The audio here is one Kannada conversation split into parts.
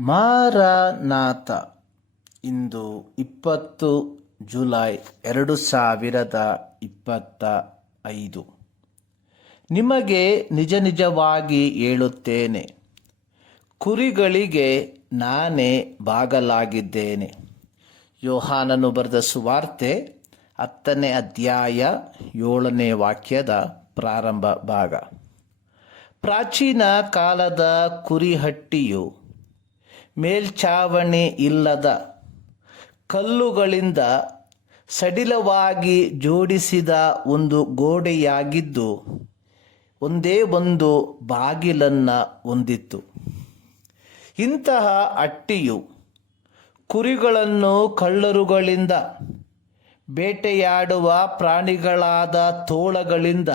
ಮಾರನಾಥ. ಇಂದು ಇಪ್ಪತ್ತು ಜುಲೈ ಎರಡು ಸಾವಿರದ ಇಪ್ಪತ್ತ ಐದು. ನಿಮಗೆ ನಿಜ ನಿಜವಾಗಿ ಹೇಳುತ್ತೇನೆ, ಕುರಿಗಳಿಗೆ ನಾನೇ ಬಾಗಲಾಗಿದ್ದೇನೆ. ಯೋಹಾನನು ಬರೆದ ಸುವಾರ್ತೆ ಹತ್ತನೇ ಅಧ್ಯಾಯ ಏಳನೇ ವಾಕ್ಯದ ಪ್ರಾರಂಭ ಭಾಗ. ಪ್ರಾಚೀನ ಕಾಲದ ಕುರಿಹಟ್ಟಿಯು ಮೇಲ್ಛಾವಣಿ ಇಲ್ಲದ ಕಲ್ಲುಗಳಿಂದ ಸಡಿಲವಾಗಿ ಜೋಡಿಸಿದ ಒಂದು ಗೋಡೆಯಾಗಿದ್ದು, ಒಂದೇ ಒಂದು ಬಾಗಿಲನ್ನು ಹೊಂದಿತ್ತು. ಇಂತಹ ಅಟ್ಟಿಯು ಕುರಿಗಳನ್ನು ಕಳ್ಳರುಗಳಿಂದ, ಬೇಟೆಯಾಡುವ ಪ್ರಾಣಿಗಳಾದ ತೋಳಗಳಿಂದ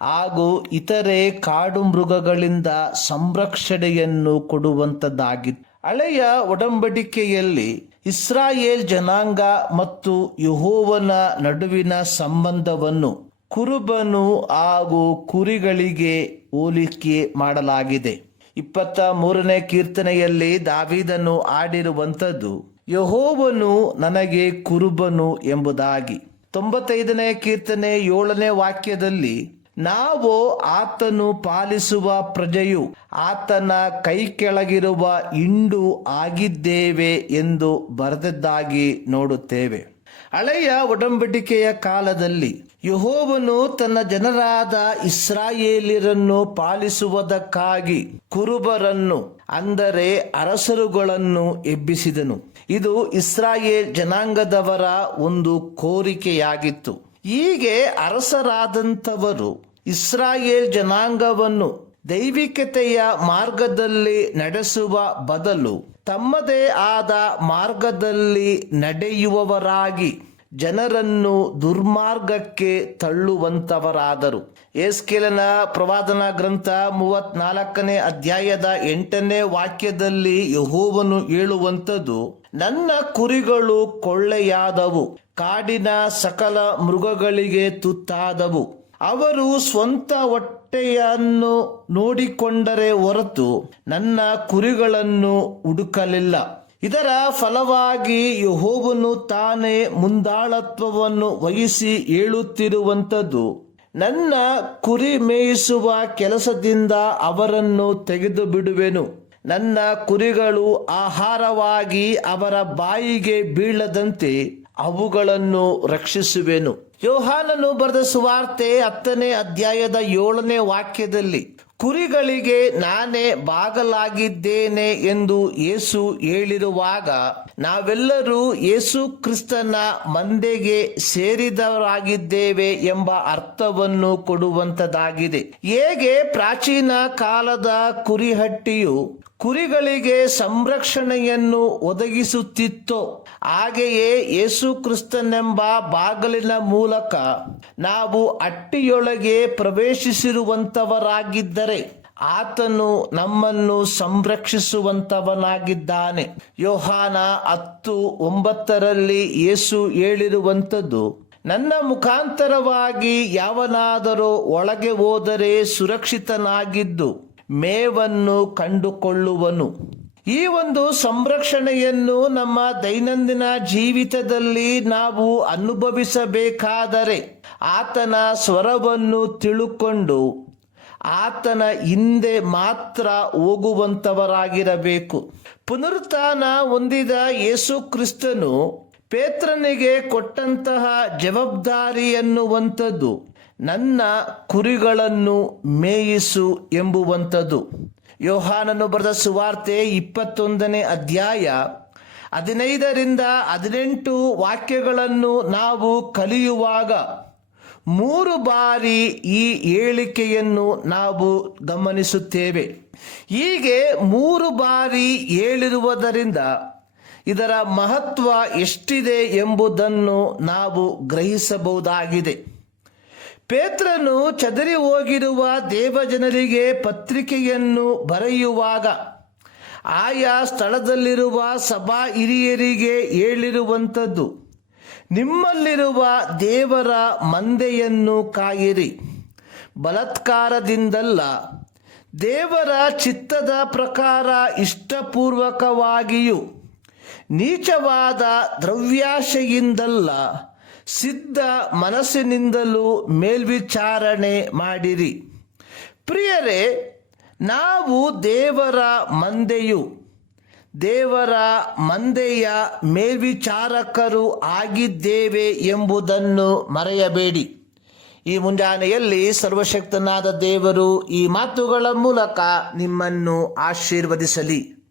ಹಾಗೂ ಇತರೆ ಕಾಡು ಮೃಗಗಳಿಂದ ಸಂರಕ್ಷಣೆಯನ್ನು ಕೊಡುವಂಥದ್ದಾಗಿತ್ತು ಹಳೆಯ ಒಡಂಬಡಿಕೆಯಲ್ಲಿ ಇಸ್ರಾಯೇಲ್ ಜನಾಂಗ ಮತ್ತು ಯಹೋವನ ನಡುವಿನ ಸಂಬಂಧವನ್ನು ಕುರುಬನು ಹಾಗೂ ಕುರಿಗಳಿಗೆ ಹೋಲಿಕೆ ಮಾಡಲಾಗಿದೆ. ಇಪ್ಪತ್ತ ಮೂರನೇ ಕೀರ್ತನೆಯಲ್ಲಿ ದಾವಿದನು ಆಡಿರುವಂಥದ್ದು ಯಹೋವನು ನನಗೆ ಕುರುಬನು ಎಂಬುದಾಗಿ. ತೊಂಬತ್ತೈದನೇ ಕೀರ್ತನೆ ಏಳನೇ ವಾಕ್ಯದಲ್ಲಿ ನಾವು ಆತನು ಪಾಲಿಸುವ ಪ್ರಜೆಯು ಆತನ ಕೈ ಕೆಳಗಿರುವ ಇಂಡು ಆಗಿದ್ದೇವೆ ಎಂದು ಬರೆದದ್ದಾಗಿ ನೋಡುತ್ತೇವೆ. ಹಳೆಯ ಒಡಂಬಡಿಕೆಯ ಕಾಲದಲ್ಲಿ ಯಹೋವನು ತನ್ನ ಜನರಾದ ಇಸ್ರಾಯೇಲಿರನ್ನು ಪಾಲಿಸುವುದಕ್ಕಾಗಿ ಕುರುಬರನ್ನು, ಅಂದರೆ ಅರಸರುಗಳನ್ನು ಎಬ್ಬಿಸಿದನು. ಇದು ಇಸ್ರಾಯೇಲ್ ಜನಾಂಗದವರ ಒಂದು ಕೋರಿಕೆಯಾಗಿತ್ತು. ಹೀಗೆ ಅರಸರಾದಂಥವರು ಇಸ್ರಾಯೇಲ್ ಜನಾಂಗವನ್ನು ದೈವಿಕತೆಯ ಮಾರ್ಗದಲ್ಲಿ ನಡೆಸುವ ಬದಲು ತಮ್ಮದೇ ಆದ ಮಾರ್ಗದಲ್ಲಿ ನಡೆಯುವವರಾಗಿ ಜನರನ್ನು ದುರ್ಮಾರ್ಗಕ್ಕೆ ತಳ್ಳುವಂತವರಾದರು. ಏಸ್ಕೇಲನ ಪ್ರವಾದನಾ ಗ್ರಂಥ ಮೂವತ್ನಾಲ್ಕನೇ ಅಧ್ಯಾಯದ ಎಂಟನೇ ವಾಕ್ಯದಲ್ಲಿ ಯಹೋವನು ಹೇಳುವಂಥದ್ದು, ನನ್ನ ಕುರಿಗಳು ಕೊಳ್ಳೆಯಾದವು, ಕಾಡಿನ ಸಕಲ ಮೃಗಗಳಿಗೆ ತುತ್ತಾದವು. ಅವರು ಸ್ವಂತ ಹೊಟ್ಟೆಯನ್ನು ನೋಡಿಕೊಂಡರೆ ಹೊರತು ನನ್ನ ಕುರಿಗಳನ್ನು ಹುಡುಕಲಿಲ್ಲ. ಇದರ ಫಲವಾಗಿ ಯಹೋವನು ತಾನೇ ಮುಂದಾಳತ್ವವನ್ನು ವಹಿಸಿ ಹೇಳುತ್ತಿರುವಂಥದ್ದು ನನ್ನ ಕುರಿ ಮೇಯಿಸುವ ಕೆಲಸದಿಂದ ಅವರನ್ನು ತೆಗೆದು ಬಿಡುವೆನು. ನನ್ನ ಕುರಿಗಳು ಆಹಾರವಾಗಿ ಅವರ ಬಾಯಿಗೆ ಬೀಳದಂತೆ ಅವುಗಳನ್ನು ರಕ್ಷಿಸುವೆನು. ಯೋಹಾನನು ಬರೆದ ಸುವಾರ್ತೆ ಹತ್ತನೇ ಅಧ್ಯಾಯದ ಏಳನೇ ವಾಕ್ಯದಲ್ಲಿ ಕುರಿಗಳಿಗೆ ನಾನೇ ಬಾಗಲಾಗಿದ್ದೇನೆ ಎಂದು ಯೇಸು ಹೇಳಿರುವಾಗ, ನಾವೆಲ್ಲರೂ ಯೇಸು ಕ್ರಿಸ್ತನ ಮಂದೆಗೆ ಸೇರಿದವರಾಗಿದ್ದೇವೆ ಎಂಬ ಅರ್ಥವನ್ನು ಕೊಡುವಂತದಾಗಿದೆ. ಹೇಗೆ ಪ್ರಾಚೀನ ಕಾಲದ ಕುರಿಹಟ್ಟಿಯು ಕುರಿಗಳಿಗೆ ಸಂರಕ್ಷಣೆಯನ್ನು ಒದಗಿಸುತ್ತಿತ್ತೋ, ಹಾಗೆಯೇ ಯೇಸು ಕ್ರಿಸ್ತನೆಂಬ ಬಾಗಿಲಿನ ಮೂಲಕ ನಾವು ಅಟ್ಟಿಯೊಳಗೆ ಪ್ರವೇಶಿಸಿರುವಂತವರಾಗಿದ್ದರೆ ಆತನು ನಮ್ಮನ್ನು ಸಂರಕ್ಷಿಸುವಂತವನಾಗಿದ್ದಾನೆ ಯೋಹಾನ ಹತ್ತು ಒಂಬತ್ತರಲ್ಲಿ ಯೇಸು ಹೇಳಿರುವಂಥದ್ದು, ನನ್ನ ಮುಖಾಂತರವಾಗಿ ಯಾವನಾದರೂ ಒಳಗೆ ಹೋದರೆ ಸುರಕ್ಷಿತನಾಗಿದ್ದು ಮೇವನ್ನು ಕಂಡುಕೊಳ್ಳುವನು. ಈ ಒಂದು ಸಂರಕ್ಷಣೆಯನ್ನು ನಮ್ಮ ದೈನಂದಿನ ಜೀವಿತದಲ್ಲಿ ನಾವು ಅನುಭವಿಸಬೇಕಾದರೆ ಆತನ ಸ್ವರವನ್ನು ತಿಳುಕೊಂಡು ಆತನ ಹಿಂದೆ ಮಾತ್ರ ಹೋಗುವಂತವರಾಗಿರಬೇಕು ಪುನರುತ್ಥಾನ ಹೊಂದಿದ ಯೇಸು ಕ್ರಿಸ್ತನು ಪೇತ್ರನಿಗೆ ಕೊಟ್ಟಂತಹ ಜವಾಬ್ದಾರಿ ಎನ್ನುವಂಥದ್ದು, ನನ್ನ ಕುರಿಗಳನ್ನು ಮೇಯಿಸು ಎಂಬುವಂಥದ್ದು. ಯೋಹಾನನು ಬರೆದ ಸುವಾರ್ತೆ ಇಪ್ಪತ್ತೊಂದನೇ ಅಧ್ಯಾಯ ಹದಿನೈದರಿಂದ ಹದಿನೆಂಟು ವಾಕ್ಯಗಳನ್ನು ನಾವು ಕಲಿಯುವಾಗ ಮೂರು ಬಾರಿ ಈ ಹೇಳಿಕೆಯನ್ನು ನಾವು ಗಮನಿಸುತ್ತೇವೆ. ಹೀಗೆ ಮೂರು ಬಾರಿ ಹೇಳಿರುವುದರಿಂದ ಇದರ ಮಹತ್ವ ಎಷ್ಟಿದೆ ಎಂಬುದನ್ನು ನಾವು ಗ್ರಹಿಸಬಹುದಾಗಿದೆ. ಪೇತ್ರನು ಚದರಿ ಹೋಗಿರುವ ದೇವಜನರಿಗೆ ಪತ್ರಿಕೆಯನ್ನು ಬರೆಯುವಾಗ ಆಯಾ ಸ್ಥಳದಲ್ಲಿರುವ ಸಭಾ ಹಿರಿಯರಿಗೆ ಹೇಳಿರುವಂಥದ್ದು. ನಿಮ್ಮಲ್ಲಿರುವ ದೇವರ ಮಂದೆಯನ್ನು ಕಾಯಿರಿ. ಬಲತ್ಕಾರದಿಂದಲ್ಲ, ದೇವರ ಚಿತ್ತದ ಪ್ರಕಾರ ಇಷ್ಟಪೂರ್ವಕವಾಗಿಯೂ, ನೀಚವಾದ ದ್ರವ್ಯಾಶೆಯಿಂದಲ್ಲ ಸಿದ್ಧ ಮನಸ್ಸಿನಿಂದಲೂ ಮೇಲ್ವಿಚಾರಣೆ ಮಾಡಿರಿ. ಪ್ರಿಯರೇ, ನಾವು ದೇವರ ಮಂದೆಯು ದೇವರ ಮಂದೆಯ ಮೇಲ್ವಿಚಾರಕರು ಆಗಿದ್ದೇವೆ ಎಂಬುದನ್ನು ಮರೆಯಬೇಡಿ. ಈ ಮುಂಜಾನೆಯಲ್ಲಿ ಸರ್ವಶಕ್ತನಾದ ದೇವರು ಈ ಮಾತುಗಳ ಮೂಲಕ ನಿಮ್ಮನ್ನು ಆಶೀರ್ವದಿಸಲಿ.